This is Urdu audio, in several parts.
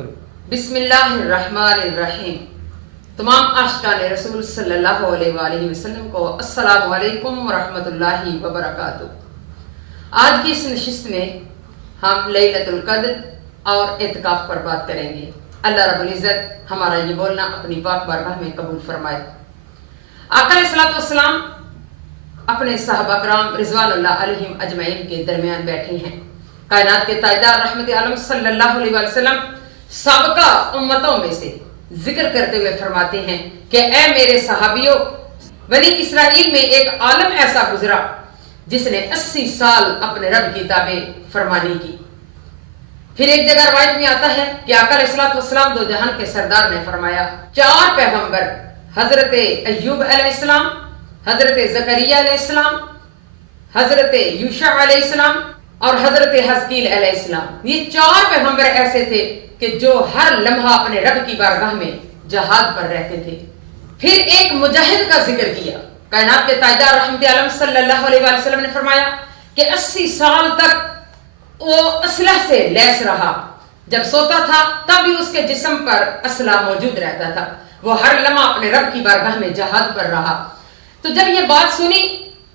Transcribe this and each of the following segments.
کرو۔ بسم اللہ الرحمن الرحیم۔ تمام عاشقان رسول صلی اللہ علیہ وآلہ وسلم کو السلام علیکم ورحمۃ اللہ وبرکاتہ۔ آج کی اس نشست میں ہم لیلۃ القدر اور اعتکاف پر بات کریں گے۔ اللہ رب العزت ہمارا یہ بولنا اپنی پاک بارگاہ میں قبول فرمائے۔ آقا علیہ الصلوۃ والسلام اپنے صحابہ کرام رضوان اللہ علیہم اجمعین کے درمیان بیٹھے ہیں۔ کائنات کے تاجدار رحمت عالم صلی اللہ علیہ وسلم سابقہ امتوں میں سے ذکر کرتے ہوئے فرماتے ہیں کہ اے میرے صحابیوں، بنی اسرائیل میں ایک عالم ایسا گزرا جس نے 80 سال اپنے رب کی تابع فرمانی کی۔ پھر ایک جگہ روایت میں آتا ہے کہ آقا علیہ الصلوۃ والسلام دو جہان کے سردار نے فرمایا 4 پیغمبر حضرت ایوب علیہ السلام، حضرت زکریا علیہ السلام، حضرت یوشع علیہ السلام اور حضرت حزقیل علیہ السلام، یہ 4 پیغمبر ایسے تھے کہ جو ہر لمحہ اپنے رب کی بارگاہ میں جہاد پر رہتے تھے۔ پھر ایک مجاہد کا ذکر کیا۔ کائنات کے تاجدار رحمت عالم صلی اللہ علیہ وآلہ وسلم نے فرمایا کہ 80 سال تک وہ اسلحہ سے لیس رہا، جب سوتا تھا تب بھی اس کے جسم پر اسلحہ موجود رہتا تھا، وہ ہر لمحہ اپنے رب کی بارگاہ میں جہاد پر رہا۔ تو جب یہ بات سنی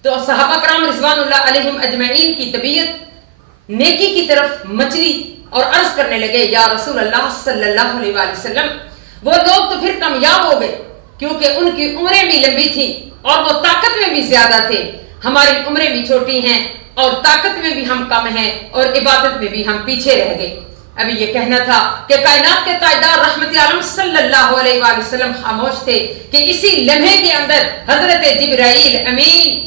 تو صحابہ کرام رضوان اللہ علیہم اجمعین کی طبیعت نیکی کی طرف مچلی اور عرض کرنے لگے یا رسول اللہ صلی اللہ علیہ وآلہ وسلم، وہ لوگ تو پھر کامیاب ہو گئے کیونکہ ان کی عمریں بھی لمبی تھیں اور وہ طاقت میں بھی زیادہ تھے، ہماری عمریں بھی چھوٹی ہیں اور طاقت میں بھی ہم کم ہیں اور عبادت میں بھی ہم پیچھے رہ گئے۔ ابھی یہ کہنا تھا کہ کائنات کے تاجدار رحمت عالم صلی اللہ علیہ وآلہ وسلم خاموش تھے کہ اسی لمحے کے اندر حضرت جبرائیل امین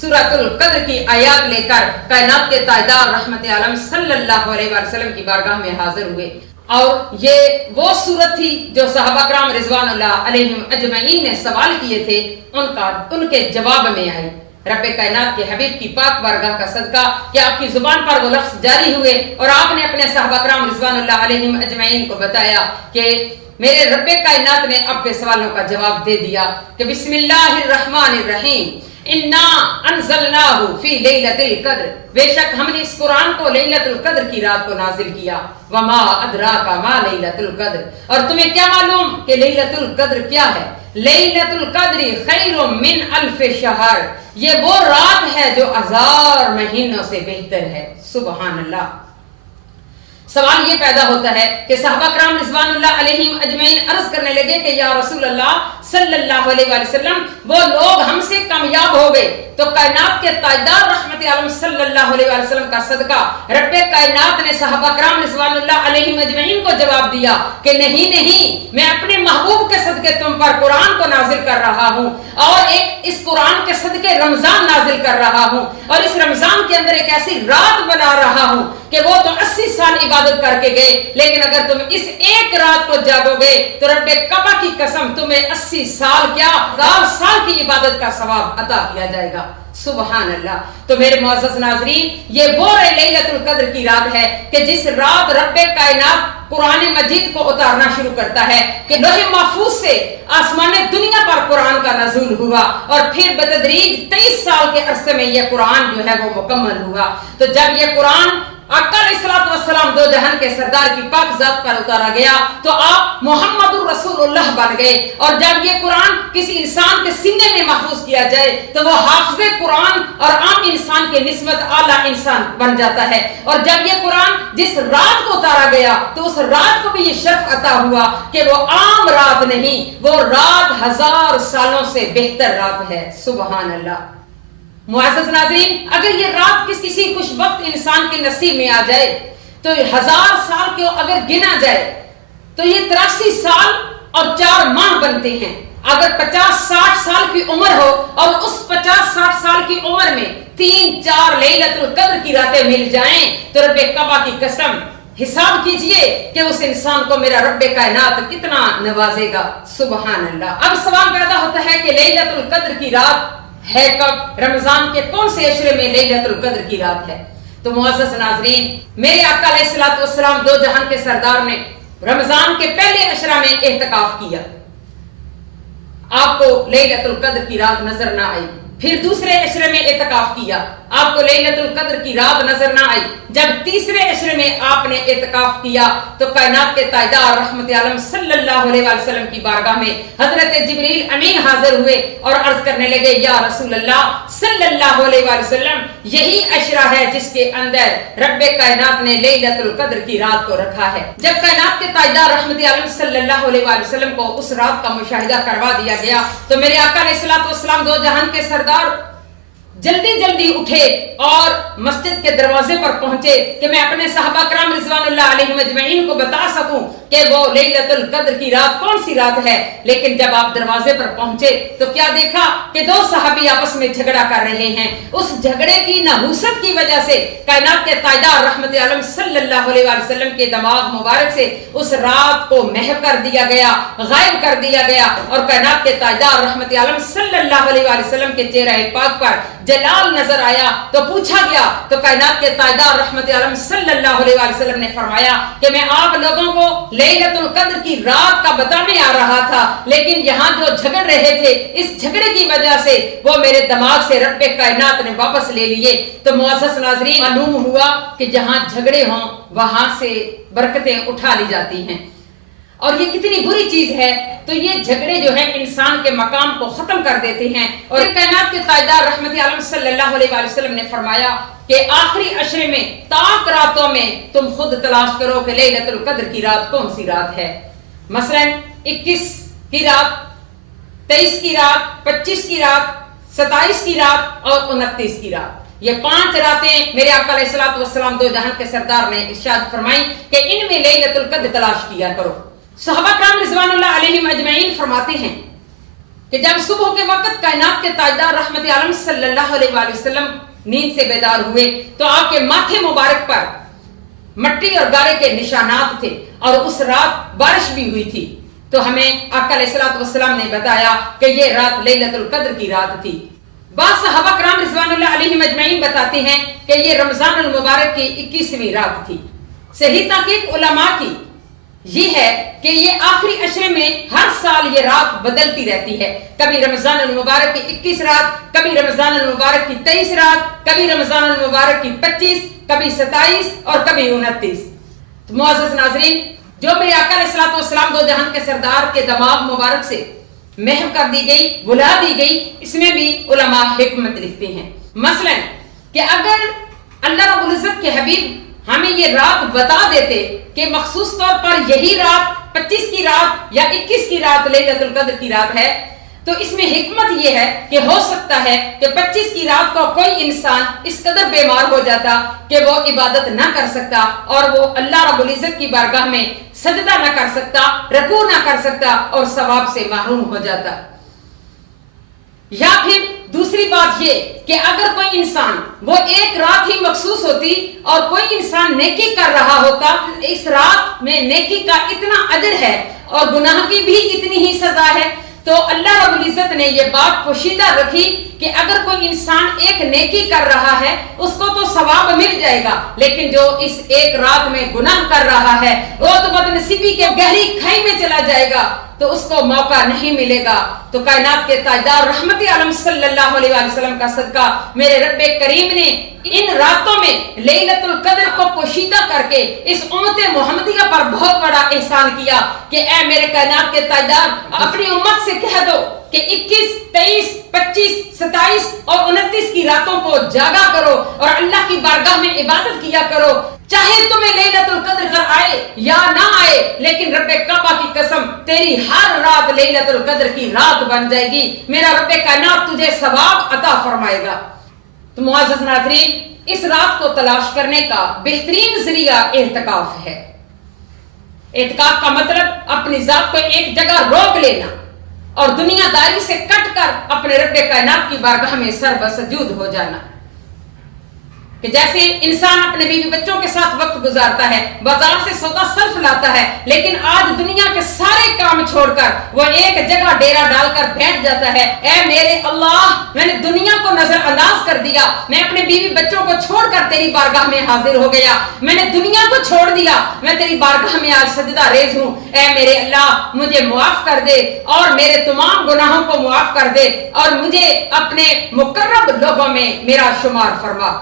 سورۃ القدر کی آیات لے کر کائنات کے تاجدار رحمت عالم صلی اللہ علیہ وآلہ وسلم کی بارگاہ میں حاضر ہوئے، اور یہ وہ سورت تھی جو صحابہ کرام رضوان اللہ علیہم اجمعین نے سوال کیے تھے، ان کے جواب میں آئی۔ رب کائنات کے حبیب کی پاک بارگاہ کا صدقہ کہ آپ کی زبان پر وہ لفظ جاری ہوئے اور آپ نے اپنے صحابہ کرام رضوان اللہ علیہم اجمعین کو بتایا کہ میرے رب کائنات نے آپ کے سوالوں کا جواب دے دیا کہ بسم اللہ الرحمن الرحیم انا انزلناہ فی لیلۃ القدر، بے شک ہم نے اس قرآن کو لیلۃ القدر کی رات کو نازل کیا، وما ادراک ما لیلۃ القدر، اور تمہیں کیا معلوم کہ لیلۃ القدر کیا ہے؟ لیلۃ القدر خیر من الف شہر، یہ وہ رات ہے جو 1000 مہینوں سے بہتر ہے۔ سبحان اللہ۔ سوال یہ پیدا ہوتا ہے کہ صحابہ کرام رضوان اللہ علیہم اجمعین عرض کرنے لگے کہ یا رسول اللہ صلی اللہ علیہ وآلہ وسلم، وہ لوگ ہم سے کامیاب ہو گئے، تو کائنات کے تاجدار رحمت عالم صلی اللہ علیہ وآلہ وسلم کا صدقہ رب کائنات نے صحابہ کرام رضوان اللہ علیہم اجمعین کو جواب دیا کہ نہیں نہیں، میں اپنے محبوب کے صدقے تم پر قرآن کو نازل کر رہا ہوں، اور اس قرآن کے صدقے رمضان نازل کر رہا ہوں، اور اس رمضان کے اندر ایک ایسی رات بنا رہا ہوں کہ وہ تو 80 سال عبادت کر کے گئے، لیکن اگر تم اس ایک رات کو جاگو گے تو رب کعبہ کی قسم تمہیں 80 سال کیا 1000 سال کی عبادت کا ثواب عطا کیا جائے گا۔ سبحان اللہ۔ تو میرے معزز ناظرین، یہ وہ لیلۃ القدر کی رات ہے کہ جس رات رب کائنات قرآن مجید کو اتارنا شروع کرتا ہے کہ لوح محفوظ سے آسمان دنیا پر قرآن کا نزول ہوا، اور پھر بتدریج 23 سال کے عرصے میں یہ قرآن جو ہے وہ مکمل ہوا۔ تو جب یہ قرآن آقا علیہ الصلوۃ والسلام دو جہان کے سردار کی پاک ذات پر اتارا گیا تو آپ محمد الرسول اللہ بن گئے، اور جب یہ قرآن کسی انسان کے سینے میں محفوظ کیا جائے تو وہ حافظ قرآن اور عام انسان کے نسبت اعلیٰ انسان بن جاتا ہے۔ اور جب یہ قرآن جس رات کو اتارا گیا تو اس رات کو بھی یہ شرف عطا ہوا کہ وہ عام رات نہیں، وہ رات 1000 سالوں سے بہتر رات ہے۔ سبحان اللہ۔ معزز ناظرین، اگر یہ رات کسی خوش وقت انسان کے نصیب میں آ جائے تو 1000 سال کو اگر گنا جائے تو یہ 83 سال اور 4 ماہ بنتے ہیں۔ اگر 50-60 سال کی عمر ہو اور اس 50-60 سال کی عمر میں 3-4 لیلۃ القدر کی راتیں مل جائیں تو رب کعبہ کی قسم حساب کیجئے کہ اس انسان کو میرا رب کائنات کتنا نوازے گا۔ سبحان اللہ۔ اب سوال پیدا ہوتا ہے کہ لیلۃ القدر کی رات ہے کب؟ رمضان کے کون سے عشرے میں لیلۃ القدر کی رات ہے؟ تو معزز ناظرین، میرے آقا علیہ الصلوۃ والسلام دو جہان کے سردار نے رمضان کے پہلے عشرہ میں اعتکاف کیا، آپ کو لیلۃ القدر کی رات نظر نہ آئی، پھر دوسرے عشرے میں اعتکاف کیا، آپ کو لیلۃ القدر کی رات نظر نہ آئی، جب تیسرے عشرے میں آپ نے اعتکاف کیا تو کائنات کے تاجدار رحمت عالم صلی اللہ علیہ وسلم کی بارگاہ میں حضرت جبریل امین حاضر ہوئے اور عرض کرنے لگے، یا رسول اللہ صلی اللہ علیہ وسلم، یہی عشرہ ہے جس کے اندر رب کائنات نے لیلۃ القدر کی رات کو رکھا ہے۔ جب کائنات کے تاجدار رحمت عالم صلی اللہ علیہ وسلم کو اس رات کا مشاہدہ کروا دیا گیا تو میرے آقا علیہ الصلوۃ والسلام دو جہان کے سردار جلدی جلدی اٹھے اور مسجد کے دروازے پر پہنچے کہ میں اپنے صحابہ کرام رضوان اللہ علیہم اجمعین کو بتا سکوں کہ وہ لیلۃ القدر کی رات کون سی رات ہے۔ لیکن جب آپ دروازے پر پہنچے تو کیا دیکھا کہ دو صحابی آپس میں جھگڑا کر رہے ہیں۔ اس جھگڑے کی نحوست کی وجہ سے کائنات کے تاجدار رحمت عالم صلی اللہ علیہ وسلم کے دماغ مبارک سے اس رات کو محو کر دیا گیا، غائب کر دیا گیا، اور کائنات کے تاجدار رحمت عالم صلی اللہ علیہ وسلم کے چہرہ پاک پر جلال نظر آیا تو پوچھا گیا تو کائنات کے تاجدار رحمت عالم صلی اللہ علیہ وسلم نے فرمایا کہ میں آپ لوگوں کو لیلۃ القدر کی رات کا بتانے آ رہا تھا، لیکن یہاں جو جھگڑ رہے تھے اس جھگڑے کی وجہ سے وہ میرے دماغ سے رب کائنات نے واپس لے لیے۔ تو معزز ناظرین، معلوم ہوا کہ جہاں جھگڑے ہوں وہاں سے برکتیں اٹھا لی جاتی ہیں، اور یہ کتنی بری چیز ہے۔ تو یہ جھگڑے جو ہیں انسان کے مقام کو ختم کر دیتے ہیں، اور کائنات کے تاجدار رحمت عالم صلی اللہ علیہ وسلم نے فرمایا کہ آخری عشرے میں تاک راتوں میں تم خود تلاش کرو کہ لیلۃ القدر کی رات کون سی رات ہے۔ مثلا 21 کی رات، 23 کی رات، 25 کی رات، 27 کی رات اور 29 کی رات، یہ 5 راتیں میرے آقا علیہ الصلوۃ والسلام دو جہان کے سردار نے ارشاد فرمائی کہ ان میں لیلۃ القدر تلاش کیا کرو۔ صحابہ کرام رضوان اللہ علیہم اجمعین فرماتے ہیں کہ جب صبح کے وقت کائنات کے تاجدار رحمت عالم صلی اللہ علیہ وسلم نیند سے بیدار ہوئے تو آپ کے ماتھے مبارک پر مٹی اور گارے کے نشانات تھے، اور اس رات بارش بھی ہوئی تھی۔ تو ہمیں آقا علیہ الصلوۃ والسلام نے بتایا کہ یہ رات لیلۃ القدر کی رات تھی۔ بعض صحابہ کرام رضوان اللہ علیہم اجمعین بتاتے ہیں کہ یہ رمضان المبارک کی 21ویں رات تھی۔ صحیح تحقیق علماء کی یہ ہے کہ یہ آخری عشرے میں ہر سال یہ رات بدلتی رہتی ہے، کبھی رمضان المبارک کی 21 رات، کبھی رمضان المبارک کی 23 رات، کبھی رمضان المبارک کی 25، کبھی 27 اور کبھی 29۔ تو معزز ناظرین، جو میرے آقا علیہ الصلوۃ والسلام دو جہان کے سردار کے دماغ مبارک سے محو کر دی گئی، بلا دی گئی، اس میں بھی علماء حکمت لکھتے ہیں۔ مثلا کہ اگر اللہ رب العزت کے حبیب ہمیں یہ رات بتا دیتے کہ مخصوص طور پر یہی رات 25 کی رات یا 21 کی رات لیلۃ القدر کی رات ہے، تو اس میں حکمت یہ ہے کہ ہو سکتا ہے کہ 25 کی رات کو کوئی انسان اس قدر بیمار ہو جاتا کہ وہ عبادت نہ کر سکتا اور وہ اللہ رب العزت کی بارگاہ میں سجدہ نہ کر سکتا، رکوع نہ کر سکتا اور ثواب سے محروم ہو جاتا۔ یا پھر دوسری بات یہ کہ اگر کوئی انسان وہ ایک رات ہی مخصوص ہوتی اور کوئی انسان نیکی کر رہا ہوتا، اس رات میں نیکی کا اتنا اجر ہے اور گناہ کی بھی اتنی ہی سزا ہے، تو اللہ رب العزت نے یہ بات پوشیدہ رکھی کہ اگر کوئی انسان ایک نیکی کر رہا ہے اس کو تو ثواب مل جائے گا، لیکن جو اس ایک رات میں گناہ کر رہا ہے وہ تو بدنصیبی کے گہری کھائی میں چلا جائے گا، تو اس کو موقع نہیں ملے گا۔ تو کائنات کے تاجدار رحمت عالم صلی اللہ علیہ وسلم کا صدقہ میرے رب کریم نے ان راتوں میں لیلۃ القدر کو پوشیدہ کر کے اس امت محمدیہ پر بہت بڑا احسان کیا کہ اے میرے کائنات کے تاجدار، اپنی امت سے کہہ دو کہ 21، 23، 25، 27 اور 29 کی راتوں کو جاگا کرو اور اللہ کی بارگاہ میں عبادت کیا کرو، چاہے تمہیں لیلۃ القدر آئے یا نہ آئے، لیکن رب کعبہ کی قسم تیری ہر رات لیلۃ القدر کی رات بن جائے گی، میرا رب کائنات تجھے ثواب عطا فرمائے گا۔ تو معزز ناظرین، اس رات کو تلاش کرنے کا بہترین ذریعہ اعتکاف ہے۔ اعتکاف کا مطلب اپنی ذات کو ایک جگہ روک لینا اور دنیا داری سے کٹ کر اپنے رب کائنات کی بارگاہ میں سر بسجود ہو جانا۔ کہ جیسے انسان اپنے بیوی بچوں کے ساتھ وقت گزارتا ہے، بازار سے سودا سلف لاتا ہے، لیکن آج دنیا کے سارے کام چھوڑ کر وہ ایک جگہ ڈیرا ڈال کر بیٹھ جاتا ہے، اے میرے اللہ میں نے دنیا کو نظر انداز کر دیا، میں اپنے بیوی بچوں کو چھوڑ کر تیری بارگاہ میں حاضر ہو گیا، میں نے دنیا کو چھوڑ دیا، میں تیری بارگاہ میں آج سجدہ ریز ہوں، اے میرے اللہ مجھے معاف کر دے اور میرے تمام گناہوں کو معاف کر دے اور مجھے اپنے مقرب لوگوں میں میرا شمار فرما۔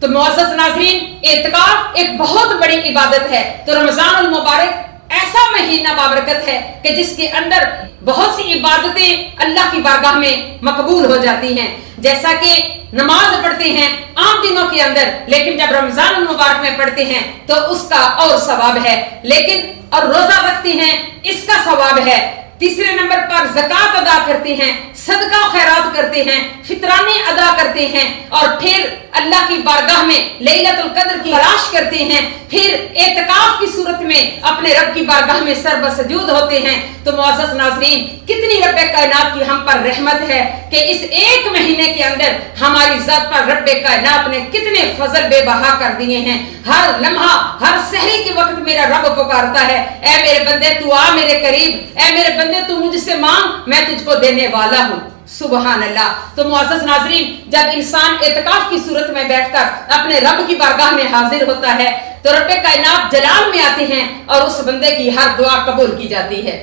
تو معزز ناظرین، اعتکاف ایک بہت بڑی عبادت ہے۔ تو رمضان المبارک ایسا مہینہ بابرکت ہے کہ جس کے اندر بہت سی عبادتیں اللہ کی بارگاہ میں مقبول ہو جاتی ہیں، جیسا کہ نماز پڑھتے ہیں عام دنوں کے اندر، لیکن جب رمضان المبارک میں پڑھتے ہیں تو اس کا اور ثواب ہے، لیکن اور روزہ رکھتے ہیں اس کا ثواب ہے۔ تیسرے نمبر پر زکوٰۃ ادا کرتے ہیں، صدقہ و خیرات کرتے ہیں، فطرانے ادا کرتے ہیں، اور پھر اللہ کی بارگاہ میں لیلۃ القدر کی تلاش کرتے ہیں، پھر اعتکاف کی صورت میں اپنے رب کی بارگاہ میں سر بسجود ہوتے ہیں۔ تو معزز ناظرین، کتنی رب کائنات کی ہم پر رحمت ہے کہ اس ایک مہینے کے اندر ہماری ذات پر رب کائنات نے کتنے فضل بے بہا کر دیے ہیں۔ ہر لمحہ ہر سحری کے وقت میرا رب پکارتا ہے، اے میرے بندے تو آ میرے قریب، اے میرے بندے تو مجھ سے مانگ میں تجھ کو دینے والا ہوں۔ سبحان اللہ۔ تو معزز ناظرین، جب انسان اعتکاف کی صورت میں بیٹھ کر اپنے رب کی بارگاہ میں حاضر ہوتا ہے تو رب کائنات جلال میں آتے ہیں اور اس بندے کی ہر دعا قبول کی جاتی ہے۔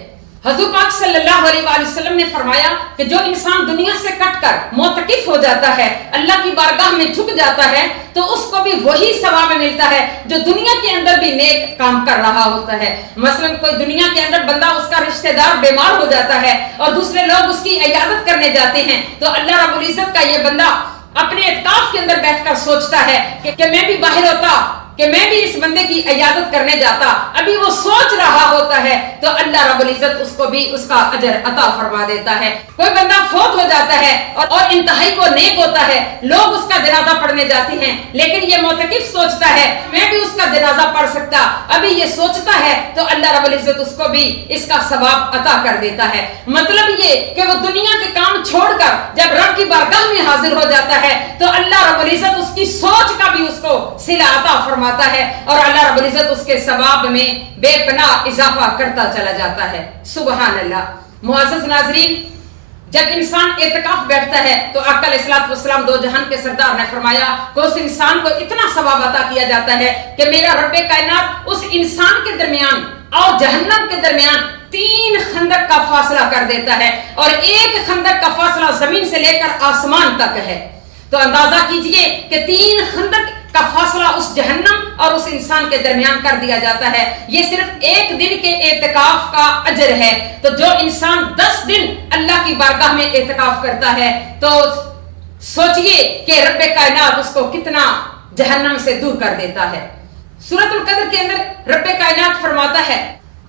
حضور پاک صلی اللہ علیہ وآلہ وسلم نے فرمایا کہ جو انسان دنیا سے کٹ کر معتکف ہو جاتا ہے، اللہ کی بارگاہ میں جھک جاتا ہے، تو اس کو بھی وہی ثواب ملتا ہے جو دنیا کے اندر بھی نیک کام کر رہا ہوتا ہے۔ مثلا کوئی دنیا کے اندر بندہ، اس کا رشتہ دار بیمار ہو جاتا ہے اور دوسرے لوگ اس کی عیادت کرنے جاتے ہیں، تو اللہ رب العزت کا یہ بندہ اپنے اعتکاف کے اندر بیٹھ کر سوچتا ہے کہ میں بھی باہر ہوتا، کہ میں بھی اس بندے کی عیادت کرنے جاتا، ابھی وہ سوچ رہا ہوتا ہے تو اللہ رب العزت اس کو بھی اس کا اجر عطا فرما دیتا ہے۔ کوئی بندہ فوت ہو جاتا ہے اور انتہائی کو نیک ہوتا ہے، لوگ اس کا جنازہ پڑھنے جاتے ہیں، لیکن یہ معتکف سوچتا ہے میں بھی اس کا جنازہ پڑھ سکتا، ابھی یہ سوچتا ہے تو اللہ رب العزت اس کو بھی اس کا ثواب عطا کر دیتا ہے۔ مطلب یہ کہ وہ دنیا کے کام چھوڑ کر جب رب کی بارگاہ میں حاضر ہو جاتا ہے تو اللہ رب العزت اس کی سوچ کا بھی اس کو صلہ عطا فرماتا ہے اور اللہ رب العزت اس کے ثواب میں بے پناہ اضافہ کرتا چلا جاتا ہے۔ سبحان اللہ۔ معزز ناظرین، جب انسان اعتکاف بیٹھتا ہے تو آقا علیہ الصلوۃ والسلام دو جہان کے سردار نے فرمایا کہ اس انسان کو اتنا ثواب عطا کیا جاتا ہے کہ میرا رب کائنات اس انسان کے درمیان اور جہنم کے درمیان 3 خندق کا فاصلہ کر دیتا ہے، اور ایک خندق کا فاصلہ زمین سے لے کر آسمان تک ہے۔ تو اندازہ کیجئے کہ 3 خندق کا فاصلہ اس جہنم اور اس انسان کے درمیان کر دیا جاتا ہے۔ یہ صرف ایک دن کے اعتکاف کا اجر ہے۔ تو جو انسان 10 دن اللہ کی بارگاہ میں اعتکاف کرتا ہے تو سوچئے کہ رب کائنات اس کو کتنا جہنم سے دور کر دیتا ہے۔ سورۃ القدر کے اندر رب کائنات فرماتا ہے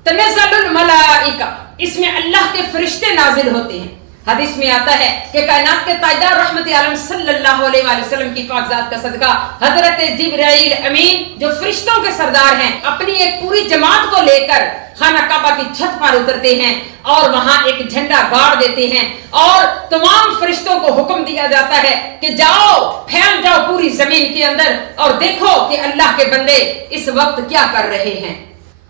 تنزل الملائکہ، اس میں اللہ کے فرشتے نازل ہوتے ہیں۔ حدیث میں آتا ہے کہ کائنات کے تاجدار رحمت عالم صلی اللہ علیہ وآلہ وسلم کی پاک ذات کا صدقہ حضرت جبرائیل امین جو فرشتوں کے سردار ہیں اپنی ایک پوری جماعت کو لے کر خانہ کعبہ کی چھت پر اترتے ہیں اور وہاں ایک جھنڈا گاڑ دیتے ہیں اور تمام فرشتوں کو حکم دیا جاتا ہے کہ جاؤ، پھیل جاؤ پوری زمین کے اندر اور دیکھو کہ اللہ کے بندے اس وقت کیا کر رہے ہیں۔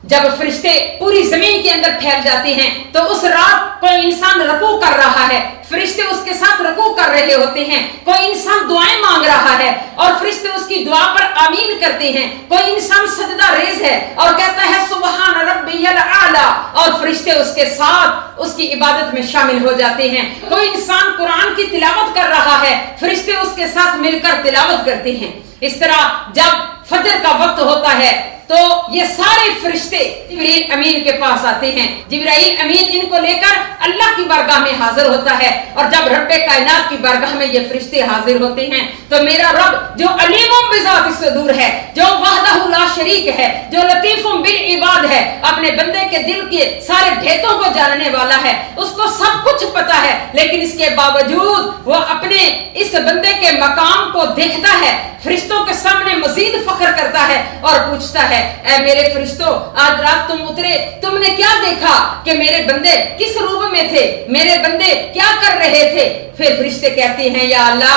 جب فرشتے پوری زمین کے اندر پھیل جاتے ہیں تو اس رات کوئی انسان رکوع کر رہا ہے، فرشتے اس کے ساتھ رکوع کر رہے ہوتے ہیں، کوئی انسان دعائیں مانگ رہا ہے اور فرشتے اس کی دعا پر آمین کرتے ہیں، کوئی انسان سجدہ ریز ہے اور کہتا ہے سبحان ربی الاعلی اور فرشتے اس کے ساتھ اس کی عبادت میں شامل ہو جاتے ہیں، کوئی انسان قرآن کی تلاوت کر رہا ہے، فرشتے اس کے ساتھ مل کر تلاوت کرتے ہیں۔ اس طرح جب فجر کا وقت ہوتا ہے تو یہ سارے فرشتے جبرائیل امین کے پاس آتے ہیں، جبرائیل امین ان کو لے کر اللہ کی بارگاہ میں حاضر ہوتا ہے، اور جب رب کائنات کی بارگاہ میں یہ فرشتے حاضر ہوتے ہیں تو میرا رب جو علیم بذات الصدور ہے، جو وحدہ لا شریک ہے، جو لطیف بالعباد ہے، اپنے بندے کے دل کے سارے ڈھیتوں کو جاننے والا ہے، اس کو سب کچھ پتا ہے، لیکن اس کے باوجود وہ اپنے اس بندے کے مقام کو دیکھتا ہے، فرشتوں کے سامنے مزید فخر کرتا ہے اور پوچھتا ہے اے میرے فرشتوں آج رات تم اترے، تم نے کیا دیکھا کہ میرے بندے کس روپ میں تھے، میرے بندے کیا کر رہے تھے؟ پھر فرشتے کہتے ہیں یا اللہ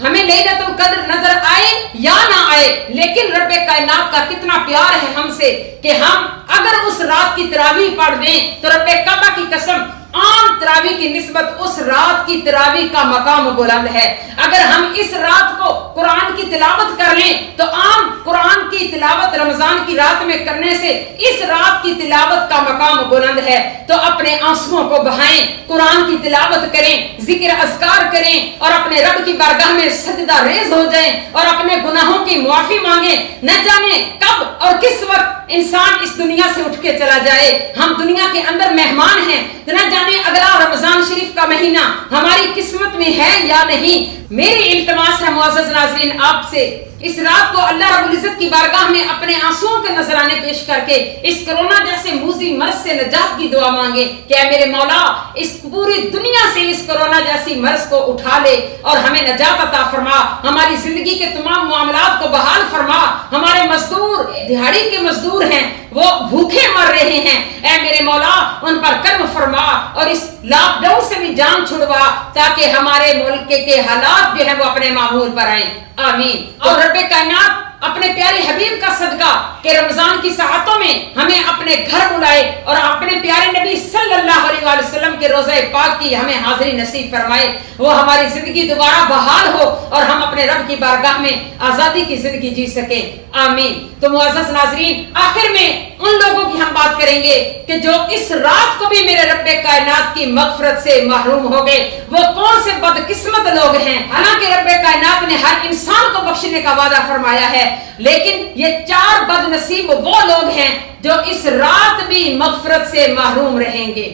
ہمیں لیلۃ القدر نظر آئے یا نہ آئے، لیکن رب کائنات کا کتنا پیار ہے ہم سے کہ ہم اگر اس رات کی تراویح پڑھ دیں تو رب کعبہ کی قسم عام تراویح کی نسبت اس رات کی تراویح کا مقام بلند ہے۔ اگر ہم اس رات کو قرآن کی تلاوت کر لیں تو عام قرآن کی تلاوت رمضان کی رات میں کرنے سے اس رات کی تلاوت کا مقام بلند ہے۔ تو اپنے آنسوؤں کو بہائیں، قرآن کی تلاوت کریں، ذکر اذکار کریں اور اپنے رب کی بارگاہ میں سجدہ ریز ہو جائیں اور اپنے گناہوں کی معافی مانگیں۔ نہ جانے کب اور کس وقت انسان اس دنیا سے اٹھ کے چلا جائے، ہم دنیا کے اندر مہمان ہیں، نہ جانے اگلا رمضان شریف کا مہینہ ہماری قسمت میں ہے یا نہیں۔ میری التماس ہے معزز ناظرین آپ سے، اس رات کو اللہ رب العزت کی بارگاہ میں اپنے آنسوؤں کے نذرانے پیش کر کے اس کرونا جیسے موذی مرض سے نجات کی دعا مانگے کہ اے میرے مولا اس پوری دنیا سے اس کرونا جیسی مرض کو اٹھا لے اور ہمیں نجات عطا فرما، ہماری زندگی کے تمام معاملات کو بحال فرما۔ ہمارے مزدور دہاڑی کے مزدور ہیں، وہ بھوکے مر رہے ہیں، اے میرے مولا ان پر کرم فرما اور اس لاک ڈاؤن سے بھی جان چھڑوا تاکہ ہمارے ملک کے حالات جو ہیں وہ اپنے معمول پر آئیں، آمین۔ اور رب کائنات اپنے پیارے حبیب کا صدقہ کہ رمضان کی ساعتوں میں ہمیں اپنے گھر بلائے اور اپنے پیارے نبی صلی اللہ علیہ وآلہ وسلم کے روضہ پاک کی ہمیں حاضری نصیب فرمائے، وہ ہماری زندگی دوبارہ بحال ہو اور ہم اپنے رب کی بارگاہ میں آزادی کی زندگی جی سکیں، آمین۔ تو معزز ناظرین آخر میں ان لوگوں کی ہم بات کریں گے کہ جو اس رات کو بھی میرے رب کائنات کی مغفرت سے محروم ہو گئے، وہ کون سے بدقسمت لوگ ہیں۔ حالانکہ رب کائنات نے ہر انسان کو بخشنے کا وعدہ فرمایا ہے، لیکن یہ 4 بد نصیب وہ لوگ ہیں جو اس رات بھی مغفرت سے محروم رہیں گے۔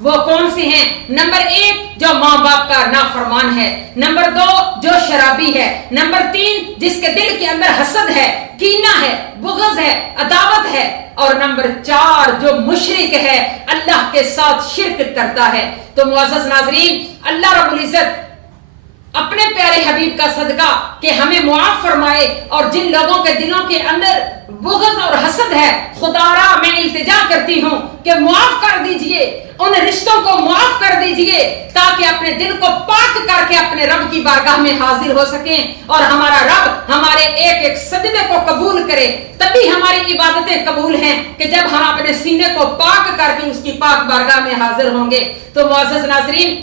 وہ کون سے ہیں؟ نمبر 1 جو ماں باپ کا نافرمان ہے، نمبر 2 جو شرابی ہے، نمبر 3 جس کے دل کے اندر حسد ہے، کینہ ہے، بغض ہے، عداوت ہے، اور نمبر 4 جو مشرک ہے، اللہ کے ساتھ شرک کرتا ہے۔ تو معزز ناظرین اللہ رب العزت اپنے پیارے حبیب کا صدقہ کہ ہمیں معاف فرمائے، اور جن لوگوں کے دلوں کے اندر بغض اور حسد ہے خدا را میں التجا کرتی ہوں کہ معاف کر دیجئے، ان رشتوں کو معاف کر دیجئے تاکہ اپنے دل کو پاک کر کے اپنے رب کی بارگاہ میں حاضر ہو سکیں اور ہمارا رب ہمارے ایک ایک سجدے کو قبول کرے۔ تبھی ہماری عبادتیں قبول ہیں کہ جب ہم اپنے سینے کو پاک کر کے اس کی پاک بارگاہ میں حاضر ہوں گے۔ تو معزز ناظرین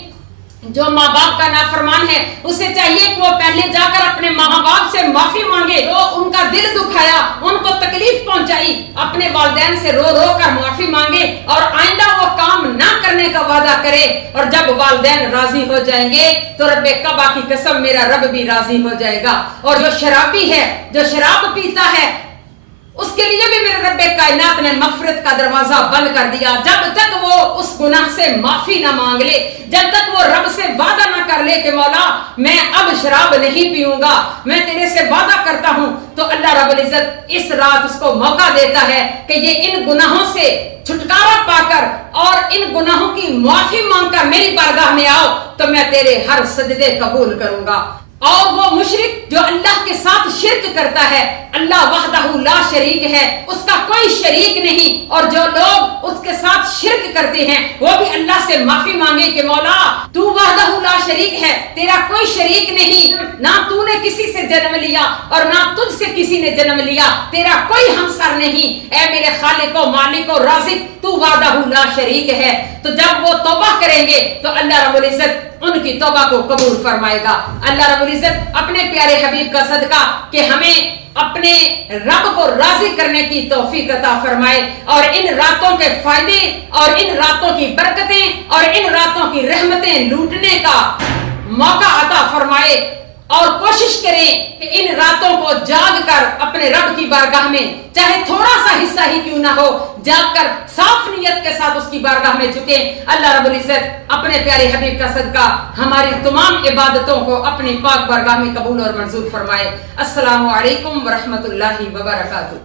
جو ماں باپ کا نافرمان ہے اسے چاہیے کہ وہ پہلے جا کر اپنے ماں باپ سے معافی مانگے، جو ان کا دل دکھایا، ان کو تکلیف پہنچائی، اپنے والدین سے رو رو کر معافی مانگے اور آئندہ وہ کام نہ کرنے کا وعدہ کرے، اور جب والدین راضی ہو جائیں گے تو رب کعبہ کی قسم میرا رب بھی راضی ہو جائے گا۔ اور جو شرابی ہے، جو شراب پیتا ہے، اس کے لیے بھی میرے رب کائنات نے مغفرت کا دروازہ بند کر دیا۔ جب تک وہ اس گناہ سے معافی نہ مانگ لے، جب تک وہ رب سے وعدہ نہ کر لے کہ مولا میں اب شراب نہیں پیوں گا، میں تیرے سے وعدہ کرتا ہوں، تو اللہ رب العزت اس رات اس کو موقع دیتا ہے کہ یہ ان گناہوں سے چھٹکارا پا کر اور ان گناہوں کی معافی مانگ کر میری بارگاہ میں آؤ تو میں تیرے ہر سجدے قبول کروں گا۔ اور وہ مشرک جو اللہ کے ساتھ شرک کرتا ہے، اللہ وحدہ لا شریک ہے، اس کا کوئی شریک نہیں، اور جو لوگ اس کے ساتھ شرک کرتے ہیں وہ بھی اللہ سے معافی مانگے کہ مولا تو وحدہ لا شریک ہے، تیرا کوئی شریک نہیں، نہ تو نے کسی سے جنم لیا اور نہ تجھ سے کسی نے جنم لیا، تیرا کوئی ہمسر نہیں، اے میرے خالق و مالک و رازق تو وحدہ لا شریک ہے۔ تو جب وہ توبہ کریں گے تو اللہ رب العزت ان کی توبہ کو قبول فرمائے گا۔ اللہ رب العزت اپنے پیارے حبیب کا صدقہ کہ ہمیں اپنے رب کو راضی کرنے کی توفیق عطا فرمائے، اور ان راتوں کے فائدے اور ان راتوں کی برکتیں اور ان راتوں کی رحمتیں لوٹنے کا موقع عطا فرمائے، اور کوشش کریں کہ ان راتوں کو جاگ کر اپنے رب کی بارگاہ میں چاہے تھوڑا سا حصہ ہی کیوں نہ ہو جاگ کر صاف نیت کے ساتھ اس کی بارگاہ میں جھکیں۔ اللہ رب العزت اپنے پیارے حبیب کا صدقہ ہماری تمام عبادتوں کو اپنی پاک بارگاہ میں قبول اور منظور فرمائے۔ السلام علیکم ورحمۃ اللہ وبرکاتہ۔